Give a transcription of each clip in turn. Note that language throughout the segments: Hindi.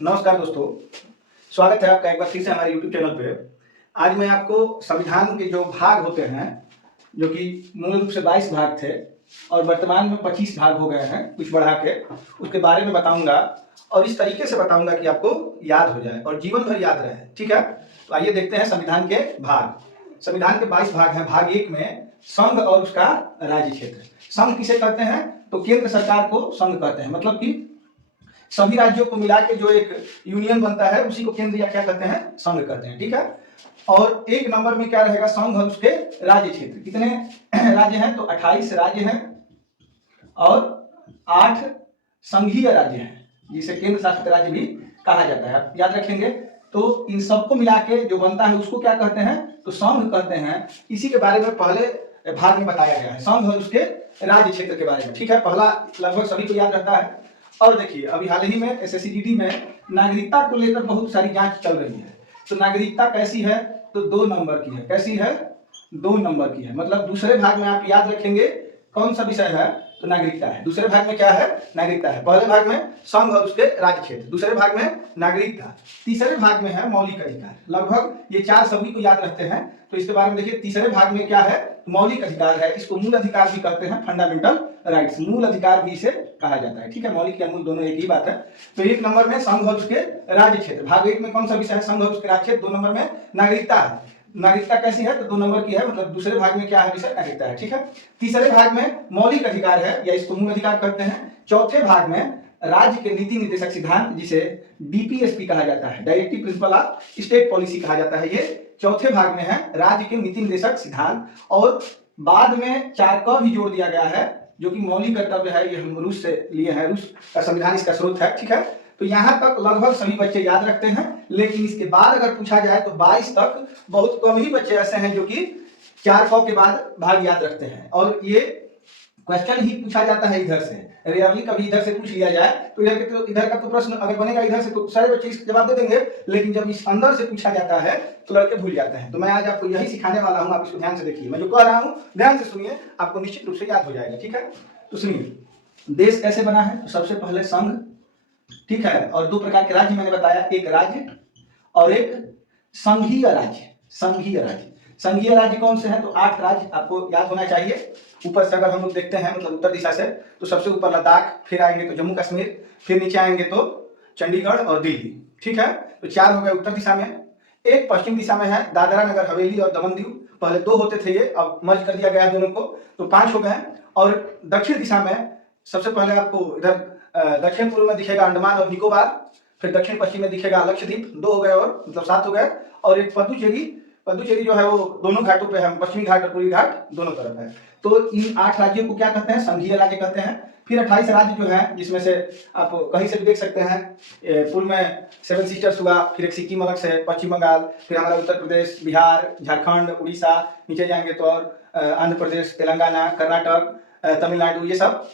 नमस्कार दोस्तों, स्वागत है आपका एक बार फिर से हमारे YouTube चैनल पे। आज मैं आपको संविधान के जो भाग होते हैं, जो कि मूल रूप से 22 भाग थे और वर्तमान में 25 भाग हो गए हैं कुछ बढ़ा के, उसके बारे में बताऊंगा और इस तरीके से बताऊंगा कि आपको याद हो जाए और जीवन भर याद रहे। ठीक है, तो आइए देखते हैं संविधान के भाग। संविधान के 22 भाग हैं। भाग 1 में संघ और उसका राज्य क्षेत्र। संघ किसे कहते हैं? तो केंद्र सरकार को संघ कहते हैं, मतलब कि सभी राज्यों को मिला के जो एक यूनियन बनता है उसी को केंद्र या क्या कहते हैं, संघ कहते हैं। ठीक है, और 1 नंबर में क्या रहेगा? संघ और उसके राज्य क्षेत्र। कितने राज्य हैं? तो 28 राज्य हैं और 8 संघीय राज्य हैं, जिसे केंद्र शासित राज्य भी कहा जाता है। आप याद रखेंगे। तो इन सबको मिला के जो बनता है उसको क्या कहते हैं? तो संघ कहते हैं। इसी के बारे में पहले भाग में बताया गया है, संघ और उसके राज्य क्षेत्र के बारे में। ठीक है, पहला लगभग सभी को याद रहता है। और देखिए, अभी हाल ही में एसएससी में नागरिकता को लेकर बहुत सारी जांच चल रही है। तो नागरिकता कैसी है? तो 2 नंबर की है। कैसी है? 2 नंबर की है। मतलब दूसरे भाग में आप याद रखेंगे कौन सा विषय है? तो नागरिकता है। दूसरे भाग में क्या है? नागरिकता है। पहले भाग में संघ और उसके राज्य क्षेत्र, दूसरे भाग में नागरिकता, तीसरे भाग में है मौलिक अधिकार। लगभग ये 4 सभी को याद रखते हैं। तो इसके बारे में देखिए, तीसरे भाग में क्या है? मौलिक अधिकार है। इसको मूल अधिकार भी कहते हैं, फंडामेंटल राइट्स। मूल अधिकार भी इसे कहा जाता है। ठीक है, मौलिक या मूल दोनों एक ही बात है। तो 1 नंबर में संघ और उसके राज्य क्षेत्र। भाग 1 में कौन सा विषय है? संघ और उसके राज्य क्षेत्र। 2 नंबर में नागरिकता है। नागरिकता कैसी है? तो 2 नंबर की है। मतलब दूसरे भाग में क्या है विषय? नागरिकता है। ठीक है, तीसरे भाग में मौलिक अधिकार है या इसको मूल अधिकार कहते हैं। चौथे भाग में राज्य के नीति निर्देशक सिद्धांत, जिसे डीपीएसपी कहा जाता है, directive principle of state policy कहा जाता है। ये चौथे भाग में है राज्य के नीति निर्देशक सिद्धांत। और बाद में 4 का भी जोड़ दिया गया है, जो कि मौलिक कर्तव्य है। ये हम रूस से लिए हैं, रूस का संविधान इसका स्रोत है। ठीक है, तो यहां तक लगभग सभी बच्चे याद रखते हैं। लेकिन इसके बाद अगर पूछा जाए तो 22 तक बहुत कम ही बच्चे ऐसे हैं जो कि 4 के बाद भाग याद रखते हैं। और ये क्वेश्चन ही पूछा जाता है इधर से, रेयरली कभी इधर से पूछ लिया जाए। तो इधर का तो प्रश्न अगर बनेगा इधर से तो सारे बच्चे इसका जवाब दे देंगे। लेकिन जब इस अंदर से पूछा जाता है तो लड़के भूल जाते हैं। तो मैं आज आपको यही सिखाने वाला हूं। आप इसको ध्यान से देखिए, मैं जो कह रहा हूं ध्यान से सुनिए, आपको निश्चित रूप से याद हो जाएगा। ठीक है, तो सुनिए, देश कैसे बना है? तो सबसे पहले संघ। ठीक है, और 2 प्रकार के राज्य मैंने बताया, एक राज्य और एक संघीय राज्य। संघीय राज्य, संघीय राज्य कौन से हैं? तो 8 राज्य आपको याद होना चाहिए। ऊपर से अगर हम लोग देखते हैं, मतलब उत्तर दिशा से, तो सबसे ऊपर लद्दाख, फिर आएंगे तो जम्मू कश्मीर, फिर नीचे आएंगे तो चंडीगढ़ और दिल्ली। ठीक है, तो 4 हो गए उत्तर दिशा में। एक पश्चिम दिशा में है दादरा नगर हवेली और दमन दीव। पहले 2 होते थे, ये अब मर्ज कर दिया गया है दोनों को, तो 5 हो गए। और दक्षिण दिशा में सबसे पहले आपको इधर दक्षिण पूर्व में दिखेगा अंडमान और निकोबार, फिर दक्षिण पश्चिम में दिखेगा लक्षद्वीप। 2 हो गए और मतलब 7 हो गए। और एक पदुचेरी, पदुचेरी जो है वो दोनों घाटों पे है, पश्चिमी घाट और पूर्वी घाट दोनों तरफ है। तो इन 8 राज्यों को क्या कहते हैं? संघीय राज्य कहते हैं। फिर 28 राज्य जो है, जिसमें से आप कहीं से भी देख सकते हैं, पूर्व में 7 सिस्टर्स हुआ, फिर एक सिक्किम अलग से, पश्चिम बंगाल, फिर हमारा उत्तर प्रदेश, बिहार, झारखंड, उड़ीसा, नीचे जाएंगे तो और आंध्र प्रदेश, तेलंगाना, कर्नाटक, तमिलनाडु, ये सब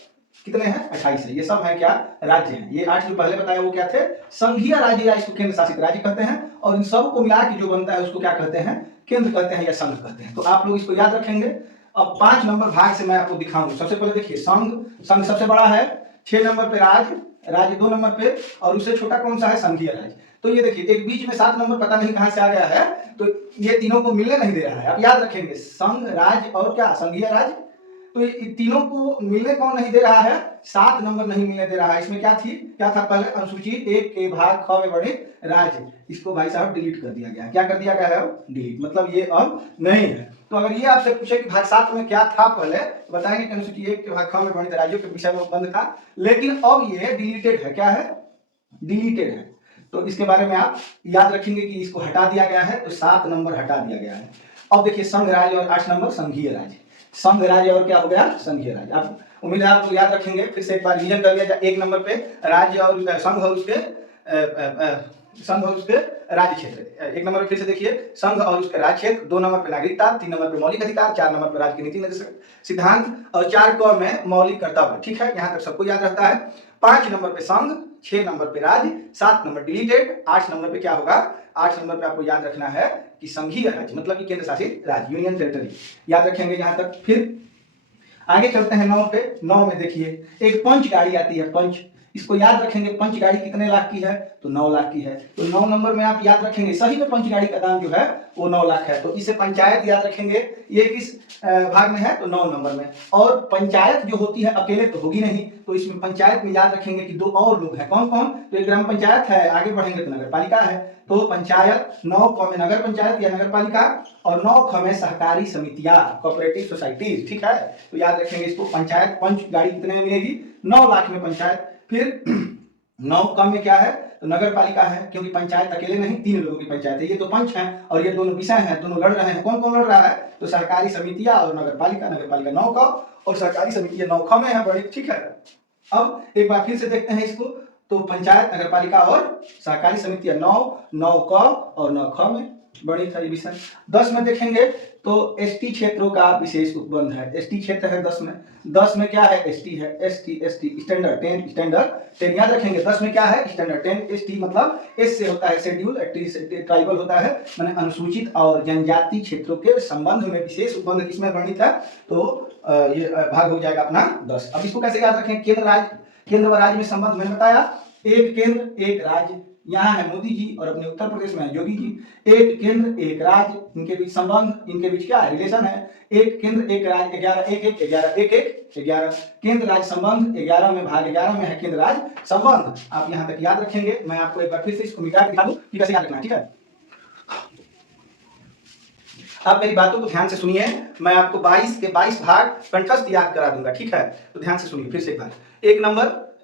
कितने हैं? 28 है। ये सब है क्या? राज्य हैं। ये 8 जो पहले बताया वो क्या थे? संघीय राज्य या इसको केंद्र शासित राज्य कहते हैं। और इन सब को मिला के जो बनता है उसको क्या कहते हैं? केंद्र कहते हैं या संघ कहते हैं। तो आप लोग इसको याद रखेंगे। अब 5 नंबर भाग से मैं आपको दिखाऊंगा। सबसे पहले देखिए, संघ, संघ सबसे बड़ा है। 6 नंबर पे राज्य, राज्य 2 नंबर पे, और उससे छोटा कौन सा है? संघीय राज्य। तो ये देखिए, एक बीच में 7 नंबर पता नहीं कहां से आ गया है, तो ये तीनों को मिलने नहीं दे रहा है। आप याद रखेंगे, संघ, राज्य और क्या? संघीय राज्य। तो ये तीनों को मिलने कौन नहीं दे रहा है? 7 नंबर नहीं मिलने दे रहा है। इसमें क्या थी, क्या था? पहले अनुसूची 1 के भाग ख में वर्णित राज्य, इसको भाई साहब डिलीट कर दिया गया। क्या कर दिया गया है? डिलीट, मतलब ये अब नहीं है। तो अगर ये आपसे पूछे कि भाग 7 में क्या था पहले, तो बताएंगे कि अनुसूची 1 के भाग ख में वर्णित राज्यों के विषय में बंद था। लेकिन अब ये डिलीटेड है। क्या है? डिलीटेड है। तो इसके बारे में आप याद रखेंगे कि इसको हटा दिया गया है, तो 7 नंबर हटा दिया गया है। अब देखिए, संघ राज्य और 8 नंबर संघीय राज्य। संघ राज्य और क्या हो गया? संघीय राज्य। आप उम्मीद है आप लोग याद रखेंगे। फिर से एक बार रिवीजन कर लिया जाए। 1 नंबर पे राज्य और संघ और उसके संघ और उसके राज्य क्षेत्र। 1 नंबर पे फिर से देखिए, संघ और उसके राज्य क्षेत्र। 2 नंबर पे नागरिकता, 3 नंबर पे मौलिक अधिकार, 4 नंबर पे राज्य की नीति निर्देशक सिद्धांत, और 4 क में मौलिक कर्तव्य। ठीक है, यहाँ तक सबको याद रहता है। 5 नंबर पे संघ, 6 नंबर पे राज्य, 7 नंबर डिलीटेड, 8 नंबर पे क्या होगा? 8 नंबर पे आपको याद रखना है कि संघीय राज्य, मतलब कि केंद्र शासित राज्य, यूनियन टेरिटरी। याद रखेंगे यहाँ तक। फिर आगे चलते हैं 9 पे। 9 में देखिए, एक पंच गाड़ी आती है। पंच, इसको याद रखेंगे, पंच गाड़ी कितने लाख की है, तो 9 लाख की है। तो 9 नंबर में आप याद रखेंगे, सही में पंच गाड़ी का दाम जो है वो 9 लाख है। तो इसे पंचायत याद रखेंगे, ये किस भाग में है, तो 9 नंबर में। और पंचायत जो होती है अकेले तो होगी नहीं, तो इसमें पंचायत में याद रखेंगे कि 2 और लोग हैं। कौन कौन, तो एक ग्राम पंचायत है, आगे बढ़ेंगे तो नगर पालिका है। तो पंचायत, 9 क में नगर पंचायत या नगर पालिका, और 9 ख में सहकारी समितियां, कोऑपरेटिव सोसाइटीज, ठीक है। तो याद रखेंगे इसको, पंचायत पंच गाड़ी कितने में मिलेगी, 9 लाख में पंचायत। फिर 9 क में क्या है, तो नगर पालिका है, क्योंकि पंचायत अकेले नहीं, 3 लोगों की पंचायत है। ये तो पंच हैं और ये दोनों विषय हैं, दोनों लड़ रहे हैं। कौन कौन लड़ रहा है, तो सहकारी समितियां और नगर पालिका 9 क और सहकारी समितियां 9 ख में है, बड़ी ठीक है। अब एक बार फिर से देखते हैं इसको, तो पंचायत, नगर पालिका और सहकारी समितियां 9 क और 9 ख में, बड़ी था ये विषय। 10 में देखेंगे तो एसटी क्षेत्रों का विशेष उपबंध है, एसटी क्षेत्र है 10 में। 10 में क्या है, एसटी है, एसटी स्टैंडर्ड 10, स्टैंडर्ड 10 याद रखेंगे। 10 में क्या है, स्टैंडर्ड 10। एसटी मतलब एस से होता है शेड्यूल, ट्राइबल होता है माने अनुसूचित और जनजाति क्षेत्रों के संबंध में विशेष उपबंध किसमें वर्णित है, तो ये भाग हो जाएगा अपना 10। अब इसको कैसे याद रखें, केंद्र राज्य, केंद्र व राज्य में संबंध मैंने बताया, एक केंद्र एक राज्य, यहाँ है मोदी जी और अपने उत्तर प्रदेश में है योगी जी। एक केंद्र एक राज्य, इनके बीच संबंध, इनके बीच क्या रिलेशन है, एक केंद्र एक राज्य, 11 1 1 11 1 1 11 केंद्र राज्य संबंध, 11 में भाग 11 में है केंद्र राज्य संबंध। आप यहाँ तक याद रखेंगे। मैं आपको एक बार फिर से इसको मिटा के दिखा दूं कि कैसे याद रखना है, ठीक है। आप मेरी बातों को ध्यान से सुनिए, मैं आपको 22 के 22 भाग कंठस्थ याद करा दूंगा, ठीक है। तो ध्यान से सुनिए फिर से एक बार।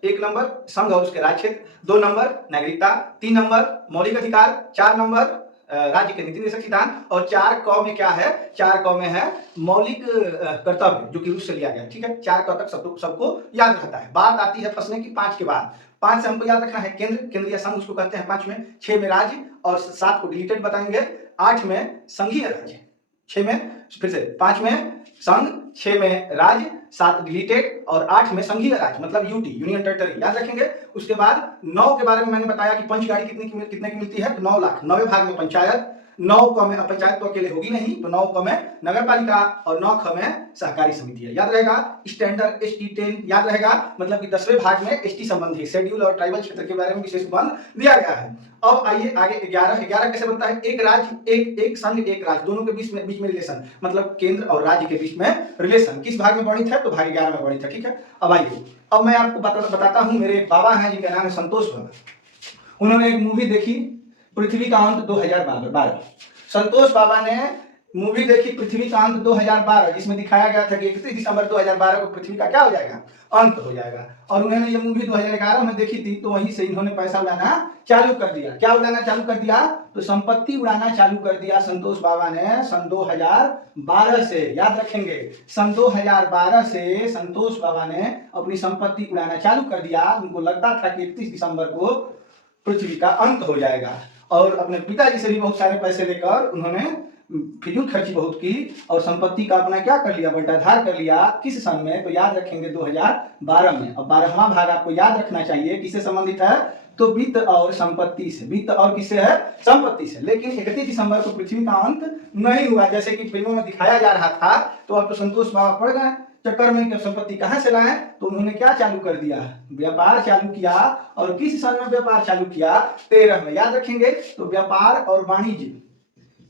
एक नंबर संघ और उसके राज्य क्षेत्र, 2 नंबर नागरिकता, 3 नंबर मौलिक अधिकार, 4 नंबर राज्य के नीति निर्देशक सिद्धांत, और 4 क में क्या है, 4 क में है मौलिक कर्तव्य जो कि रूस से लिया गया, ठीक है। 4 क तक सबको याद रहता है। बात आती है फंसने की 5 के बाद। 5 से हमको याद रखना है केंद्र, केंद्रीय संघ उसको कहते हैं 5 में, 6 में राज्य और 7 को डिलीटेड बताएंगे, 8 में संघीय राज्य, 6 में फिर से 5 में संघ, 6 में राज्य, 7 डिलीटेड और 8 में संघीय राज्य मतलब यूटी, यूनियन टेरिटरी याद रखेंगे। उसके बाद 9 के बारे में मैंने बताया कि पंच गाड़ी कितने की मिलती है, तो 9 लाख। 9वें भाग में पंचायत, 9 क में पंचायत तो अकेले होगी नहीं, तो 9 क में नगर पालिका और 9 ख में सहकारी समिति है, याद रहेगा। स्टैंडर्ड एसटी 10 याद रहेगा, मतलब कि 10वें भाग में एसटी संबंधी शेड्यूल और ट्राइबल क्षेत्र के बारे में विशेष उपबंध दिया गया है। अब आइए आगे 11 कैसे बनता है, एक राज्य एक संघ एक राज्य, दोनों के बीच में रिलेशन, मतलब केंद्र और राज्य के बीच में रिलेशन किस भाग में वर्णित है, तो भाग 11 में वर्णित है, ठीक है। अब आइए, अब मैं आपको बताता हूं, मेरे एक बाबा हैं जिनका नाम है संतोष बाबा। उन्होंने एक मूवी देखी, पृथ्वी का अंत 2012। संतोष बाबा ने मूवी देखी पृथ्वी का अंत 2012, जिसमें दिखाया गया था कि 31 दिसंबर 2012 को पृथ्वी का क्या हो जाएगा, अंत हो जाएगा। और उन्होंने ये मूवी 2011 में देखी थी, तो वहीं से इन्होंने पैसा उड़ाना चालू कर दिया। क्या उड़ाना चालू कर दिया, तो संपत्ति उड़ाना चालू कर दिया संतोष बाबा ने सन 2012 से, याद रखेंगे। सन 2012 से संतोष बाबा ने अपनी संपत्ति उड़ाना चालू कर दिया। उनको लगता था कि 31 दिसंबर को पृथ्वी का अंत हो जाएगा, और अपने पिताजी से भी बहुत सारे पैसे लेकर उन्होंने फिजूल खर्ची बहुत की और संपत्ति का अपना क्या कर लिया, बंटाधार कर लिया। किस सन में, तो याद रखेंगे 2012 में। अब 12वां भाग आपको याद रखना चाहिए, किससे संबंधित है, तो वित्त और संपत्ति से। वित्त और किससे है, संपत्ति से। लेकिन 31 दिसंबर को पृथ्वी का अंत नहीं हुआ, जैसे कि फिल्मों में दिखाया जा रहा था। तो अब तो संतोष बाबा पड़ गए चक्कर में कि संपत्ति कहां से लाएं, तो उन्होंने क्या चालू कर दिया, व्यापार चालू किया। और किस सन में व्यापार चालू किया, 13 में, याद रखेंगे। तो व्यापार और वाणिज्य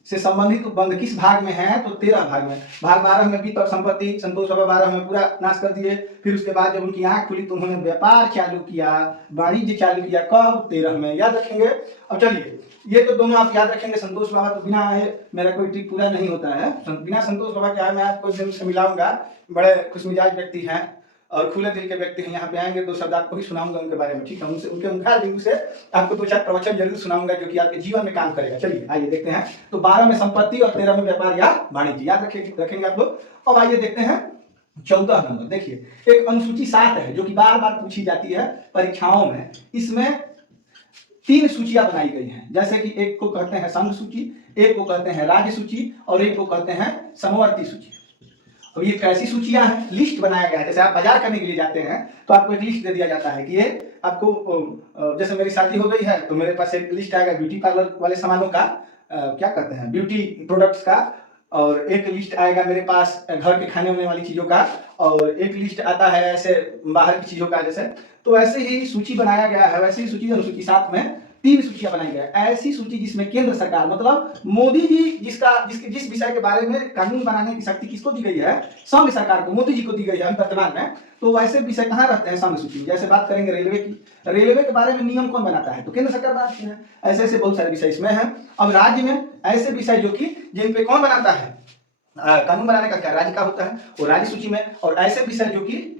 से संबंधित उपबंध किस भाग में है, तो 13 भाग में। भाग 12 में वित्त और संपत्ति संतोष बाबा 12 में पूरा नाश कर दिए। फिर उसके बाद जब उनकी आंख खुली तो उन्होंने व्यापार चालू किया, वाणिज्य चालू किया, कब, 13 में, याद रखेंगे। अब चलिए, ये तो दोनों आप याद रखेंगे। संतोष बाबा तो बिना आए मेरा कोई ट्रिक पूरा नहीं होता है, बिना संतोष बाबा के आए मैं आपको जरूर से मिलाऊंगा। बड़े खुशमिजाज व्यक्ति हैं और खुले दिल के व्यक्ति हैं। यहाँ पे आएंगे 2 शब्द आपको ही सुनाऊंगा उनके बारे में, ठीक है। उनसे उनके मुखार बिंदु से आपको 2-4 प्रवचन जरूर सुनाऊंगा जो कि आपके जीवन में काम करेगा। चलिए आइए देखते हैं। तो 12 में संपत्ति और 13 में व्यापार या वाणिज्य, याद रखेंगे आप लोग। अब आइए देखते हैं 14 नंबर। देखिए, एक अनुसूची 7 है जो कि बार बार पूछी जाती है परीक्षाओं में। इसमें 3 सूचियां बनाई गई हैं, जैसे कि एक को कहते हैं संघ सूची, एक को कहते हैं राज्य सूची और एक को कहते हैं समवर्ती सूची। अब ये कैसी सूचियां हैं, लिस्ट बनाया गया है। जैसे आप बाजार करने के लिए जाते हैं तो आपको एक लिस्ट दे दिया जाता है कि ये आपको, जैसे मेरी शादी हो गई है तो मेरे पास एक लिस्ट आएगा ब्यूटी पार्लर वाले सामानों का, क्या कहते हैं, ब्यूटी प्रोडक्ट्स का, और एक लिस्ट आएगा मेरे पास घर के खाने वाने वाली चीज़ों का, और एक लिस्ट आता है ऐसे बाहर की चीज़ों का। जैसे तो ऐसे ही सूची बनाया गया है, वैसे ही सूची अनुसूची साथ में 3 सूचियां बनाई गई। ऐसी सूची जिसमें केंद्र सरकार मतलब मोदी जी जिस विषय के बारे में कानून बनाने की शक्ति किसको दी गई है, संघ सरकार को, मोदी जी को दी गई है वर्तमान में। तो वैसे विषय कहाँ रहते हैं संघ सूची में। जैसे बात करेंगे रेलवे की, रेलवे के बारे में नियम कौन बनाता है, तो केंद्र सरकार बनाती है। ऐसे ऐसे बहुत सारे विषय इसमें है। अब राज्य में ऐसे विषय जो कि जिन पे कौन बनाता है, कानून बनाने का क्या राज्य का होता है, वो राज्य सूची में। और ऐसे विषय जो कि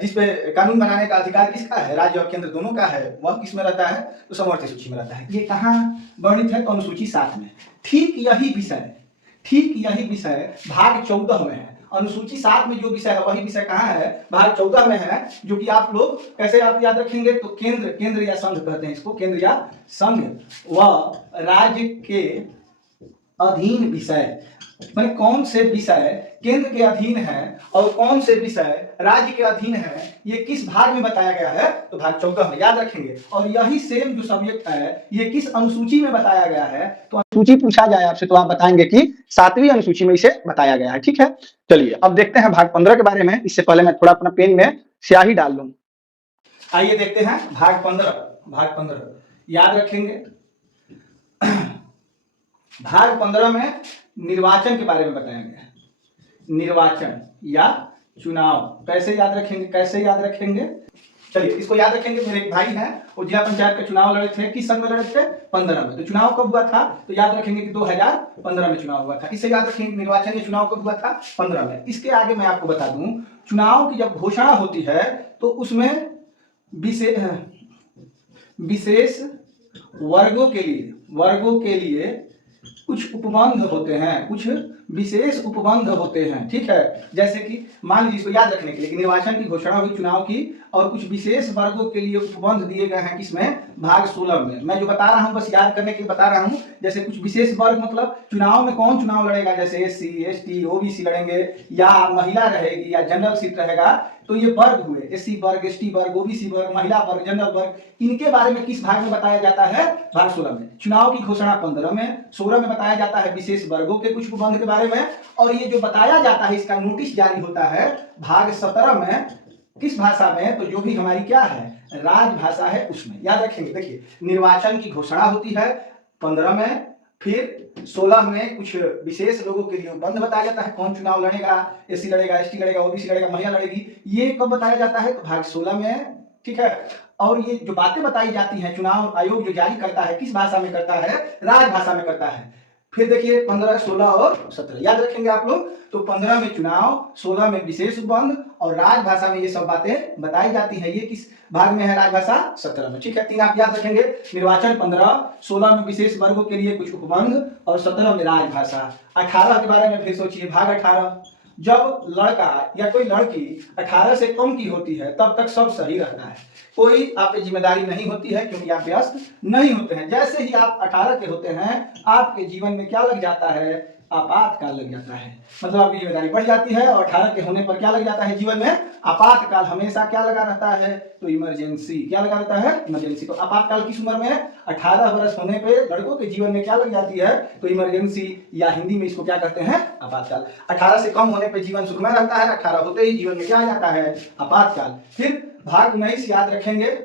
जिसपे कानून बनाने का अधिकार किसका है, राज्य और केंद्र दोनों का है, वह किसमें रहता है, तो समवर्ती सूची में रहता है। ये कहाँ वर्णित है, तो अनुसूची 7 में। ठीक यही विषय भाग 14 में है। अनुसूची 7 में जो विषय है वही विषय कहाँ है, भाग 14 में है। जो कि आप लोग कैसे आप याद रखेंगे, तो केंद्र या संघ कहते हैं इसको, केंद्र या संघ व राज्य के अधीन विषय, मैंने कौन से विषय केंद्र के अधीन है और कौन से विषय राज्य के अधीन है, ये किस भाग में बताया गया है, तो भाग 14 में याद रखेंगे। और यही सेम जो सब्जेक्ट है ये किस अनुसूची में बताया गया है, तो अनुसूची पूछा जाए आपसे तो आप बताएंगे कि 7वीं अनुसूची में इसे बताया गया है। ठीक है, चलिए अब देखते हैं भाग 15 के बारे में। इससे पहले मैं थोड़ा अपना पेन में स्याही डाल लूं। आइए देखते हैं भाग 15 याद रखेंगे। भाग 15 में निर्वाचन के बारे में बताया गया है। निर्वाचन या चुनाव कैसे याद रखेंगे, चलिए इसको याद रखेंगे। मेरे एक भाई हैं, वो जिला पंचायत का चुनाव लड़े थे, किस सन में लड़े थे, 15 में। तो चुनाव कब हुआ था, तो याद रखेंगे कि 2015 में चुनाव हुआ था। इससे याद रखेंगे निर्वाचन के चुनाव कब हुआ था, 15 में। इसके आगे मैं आपको बता दूं, चुनाव की जब घोषणा होती है तो उसमें विशेष वर्गों के लिए कुछ उपबंध होते हैं, कुछ विशेष उपबंध होते हैं। ठीक है, जैसे कि मान लीजिए इसको याद रखने के लिए कि निर्वाचन की घोषणा हुई चुनाव की, और कुछ विशेष वर्गों के लिए उपबंध दिए गए हैं किसमें, भाग 16 में। मैं जो बता रहा हूं बस याद करने के लिए बता रहा हूं। जैसे कुछ विशेष वर्ग मतलब चुनाव में कौन चुनाव लड़ेगा, जैसे SC ST OBC लड़ेंगे, या महिला रहेगी, या जनरल सीट रहेगा। तो ये वर्ग हुए, SC वर्ग, ST वर्ग, OBC वर्ग, महिला वर्ग, जनरल वर्ग, इनके बारे में किस भाग में बताया जाता है, भाग 16 में। चुनाव की घोषणा 15 में, 16 में बताया जाता है विशेष वर्गों के कुछ उपबंध के बारे में। और ये जो बताया जाता है इसका नोटिस जारी होता है भाग 17 में, किस भाषा में, तो जो भी हमारी क्या है, राजभाषा है उसमें। याद रखेंगे, देखिए निर्वाचन की घोषणा होती है 15 में, फिर 16 में कुछ विशेष लोगों के लिए उपबंध बताया जाता है, कौन चुनाव लड़ेगा, SC लड़ेगा, ST लड़ेगा, OBC लड़ेगा, महिला लड़ेगी, ये कब बताया जाता है, तो भाग 16 में। ठीक है, और ये जो बातें बताई जाती हैं, चुनाव आयोग जो जारी करता है किस भाषा में करता है, राजभाषा में करता है। फिर देखिए 15, 16 और 17 याद रखेंगे आप लोग। तो 15 में चुनाव, 16 में विशेष उपबंध, और राजभाषा में ये सब बातें बताई जाती हैं। ये किस भाग में है, राजभाषा 17 में। ठीक है, 3 आप याद रखेंगे, निर्वाचन 15, 16 में विशेष वर्गों के लिए कुछ उपबंध, और 17 में राजभाषा। 18 के बारे में फिर सोचिए, भाग 18, जब लड़का या कोई लड़की 18 से कम की होती है तब तक सब सही रहता है, कोई आप पे जिम्मेदारी नहीं होती है, क्योंकि आप व्यस्त नहीं होते हैं। जैसे ही आप 18 के होते हैं आपके जीवन में क्या लग जाता है, आपातकाल लग जाता है। मतलब आपकी जिम्मेदारी बढ़ जाती है, और 18 के होने पर क्या लग जाता है जीवन में, आपातकाल। हमेशा क्या लगा रहता है, तो इमरजेंसी। क्या लगा रहता है, इमरजेंसी। तो आपातकाल किस उम्र में, 18 वर्ष होने पे लड़कों के जीवन में क्या लग जाती है, तो इमरजेंसी, या हिंदी में इसको क्या कहते हैं, आपातकाल। 18 से कम होने पे जीवन सुखमय रहता है, 18 होते ही जीवन में क्या आ जाता है, आपातकाल। फिर भाग 19 याद रखेंगे,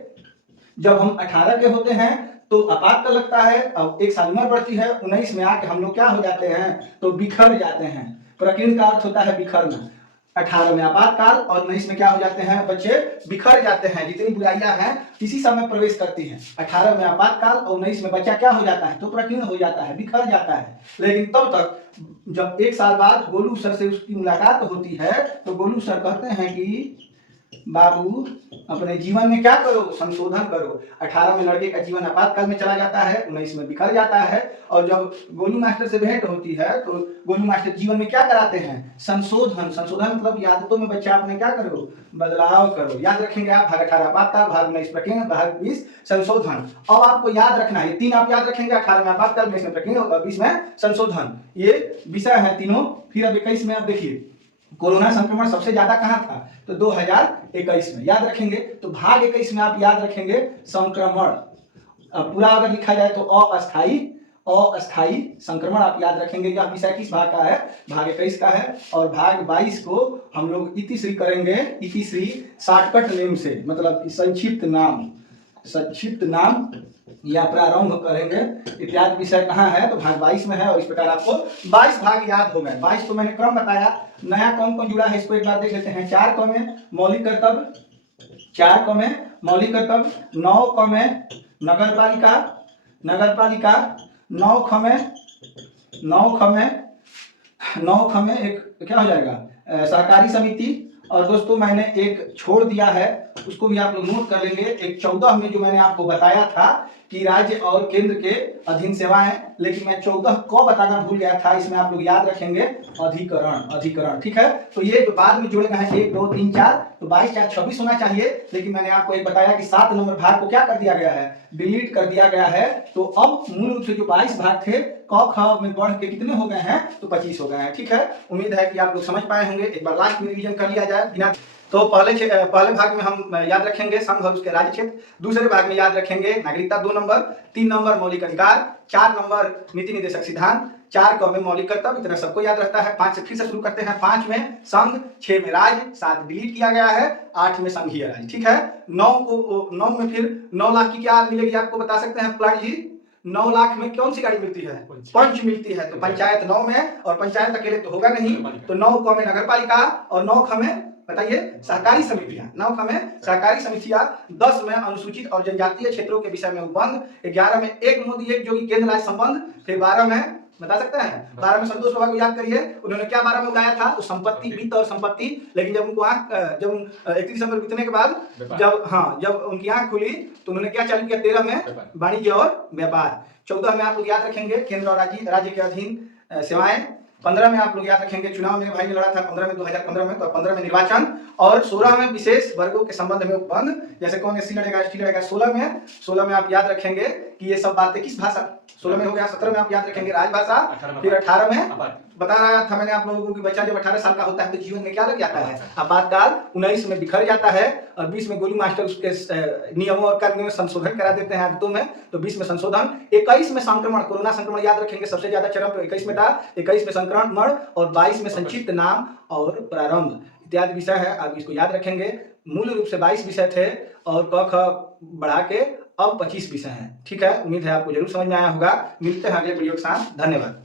जब हम 18 के होते हैं तो आपातकाल लगता है, अब एक साल उम्र बढ़ती है, 19 में आके हम लोग क्या हो जाते हैं, तो बिखर जाते हैं। प्रकीर्ण का अर्थ होता है बिखरना। 18 में आपातकाल और 19 में क्या हो जाते हैं, बच्चे बिखर जाते हैं। जितनी बुराइयां हैं इसी समय प्रवेश करती हैं। 18 में आपातकाल और 19 में बच्चा क्या हो जाता है, तो प्रकीर्ण हो जाता है, बिखर जाता है। लेकिन तब तक जब 1 साल बाद गोलू सर से उसकी मुलाकात होती है, तो गोलू सर कहते हैं कि बाबू अपने जीवन में क्या करो, संशोधन करो। 18 में लड़के का जीवन आपातकाल में चला जाता है, 19 में बिखर जाता है। और जब गोलू मास्टर से भेंट होती है तो गोलू मास्टर जीवन में क्या कराते हैं, संशोधन। संशोधन मतलब की आदतों में बच्चा अपने क्या करो, बदलाव करो। याद रखेंगे आप, भाग 18 आपातकाल, भाग 19 प्रकीर्ण, भाग 20 संशोधन। अब आपको याद रखना है, 3 आप याद रखेंगे, 18 में आपातकाल, 19 में प्रकीर्ण और 20 में संशोधन। ये विषय है तीनों। फिर अब 21 में आप देखिए, कोरोना संक्रमण सबसे ज्यादा कहां था, तो 2021 में। याद रखेंगे, तो भाग 21 में आप याद रखेंगे संक्रमण। पूरा अगर लिखा जाए तो अस्थायी अस्थायी संक्रमण आप याद रखेंगे। यह विषय किस भाग का है? भाग 21 का है। और भाग 22 को हम लोग इतिश्री करेंगे, इतिश्री शॉर्टकट नेम से, मतलब संक्षिप्त नाम या प्रारंभ करेंगे। इत्यादि विषय कहाँ है? तो भाग 22 में है। और इस प्रकार आपको 22 भाग याद हो गए। 22 को मैंने क्रम बताया। नया कौन कौन जुड़ा है इसको एक बार देख लेते हैं। 4 क में मौलिक कर्तव्य, 4 क में मौलिक कर्तव्य, 9 क में नगर पालिका, 9 ख में एक क्या हो जाएगा, सहकारी समिति। और दोस्तों मैंने एक छोड़ दिया है, उसको भी आप लोग नोट कर लेंगे। एक 14 में जो मैंने आपको बताया था कि राज्य और केंद्र के अधीन सेवाएं, लेकिन मैं 14 को बताना भूल गया था। इसमें आप लोग याद रखेंगे अधिकरण। ठीक है। तो ये जो बाद में जुड़े गए हैं 1 2 3 4, तो 22 4 26 होना चाहिए। लेकिन मैंने आपको एक बताया कि 7 नंबर भाग को क्या कर दिया गया है? डिलीट कर दिया गया है। तो अब मूल रूप से जो 22 भाग थे क ख में बढ़ के कितने हो गए हैं? तो 25 हो गए हैं। ठीक है। उम्मीद है कि आप लोग समझ पाए होंगे। एक बार लास्ट में रिवीजन कर लिया जाए बिना। तो पहले भाग में हम याद रखेंगे संघ और उसके राज्य क्षेत्र। दूसरे भाग में याद रखेंगे नागरिकता 2 नंबर, 3 नंबर मौलिक अधिकार, 4 नंबर नीति निर्देशक सिद्धांत, 4 क में मौलिक कर्तव्य। इतना सबको याद रहता है। 5 से फिर से शुरू करते हैं। 5 में संघ, 6 में राज्य, 7 डिलीट किया गया है, 8 में संघीय राज्य। ठीक है। 9 में फिर 9 लाख की क्या मिलेगी आपको बता सकते हैं प्लाट जी? 9 लाख में कौन सी गाड़ी मिलती है? पंच मिलती है। तो पंचायत 9 में, और पंचायत अकेले तो होगा नहीं, तो 9 क में नगर पालिका, और 9 ख में बताइए सहकारी समितियां। 9 ख में सहकारी समितियां, 10 में अनुसूचित और जनजातीय क्षेत्रों के विषय में उपबंध, 11 में एक मोदी एक जोगी केंद्र राज्य संबंध, फिर 12 में बता सकते हैं 12 में संतोष बाबा को याद करिए, उन्होंने क्या 12 में उठाया था? तो संपत्ति, वित्त और संपत्ति। लेकिन जब उनको जब 31 दिसंबर बीतने के बाद जब उनकी आंख खुली तो उन्होंने क्या चालू किया? 13 में वाणिज्य और व्यापार। 14 में आप लोग याद रखेंगे केंद्र और राज्य के अधीन सेवाएं। 15 में आप लोग याद रखेंगे चुनाव मेरे भाई ने लड़ा था 15 में 2015 में, तो 15 में निर्वाचन। और 16 में विशेष वर्गों के संबंध में उपबंध, जैसे कौन एससी लड़ेगा एसटी लड़ेगा। 16 में आप याद रखेंगे कि ये सब बातें किस भाषा, 16 में हो गया। 17 में आप याद रखेंगे राजभाषा। फिर 18 में बता रहा था मैंने आप लोगों को कि बच्चा जब 18 साल का होता है तो जीवन में क्या लग जाता है? आपातकाल। 19 में बिखर जाता है, और 20 में गोली मास्टर उसके नियमों और कार्यों में संशोधन करा देते हैं आदतों में, तो 20 में संशोधन। 21 में संक्रमण, कोरोना संक्रमण याद रखेंगे सबसे ज्यादा चरम पे 21 में था। 21 में संक्रमण, और 22 में संक्षिप्त नाम और प्रारंभ इत्यादि विषय है। आप इसको याद रखेंगे। मूल रूप से 22 विषय थे, और क ख बढ़ा के अब 25 विषय हैं। ठीक है। उम्मीद है आपको जरूर समझ में आया होगा। मिलते हैं अगले वीडियो के साथ। धन्यवाद।